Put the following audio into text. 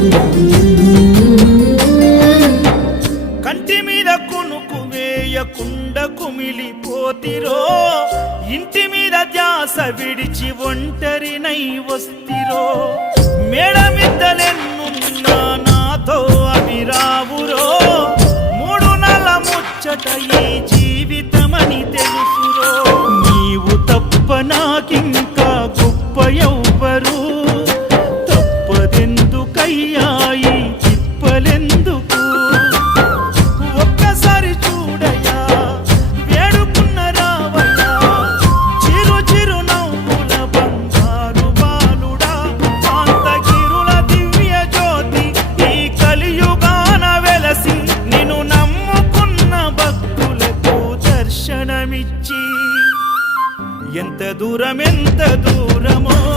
కంటి మీద కునుకు వేయకుండా కుమిలిపోతిరో, ఇంటి మీద ధ్యాస విడిచి ఒంటరినై వస్తిరో. మేడమిద్దలెన్నున్నా నాతో అవి రావురో, మూడు నెల ముచ్చట ఈ జీవితమని తెలుసురో. నీవు తప్ప నాకింకా గొప్ప ఎవ్వరు, తప్పదెందుకయ్యాయి తిప్పలెందుకు. ఒక్కసారి చూడయా వేడుకున్న రావయ్యా, చిరు చిరు నవ్వుల బంగారు బాలుడా. కాంతగిరుల దివ్య జ్యోతి ఈ కలియుగాన వెలసి, నిన్ను నమ్ముకున్న భక్తులకు దర్శనమిచ్చి ఎంత దూరమో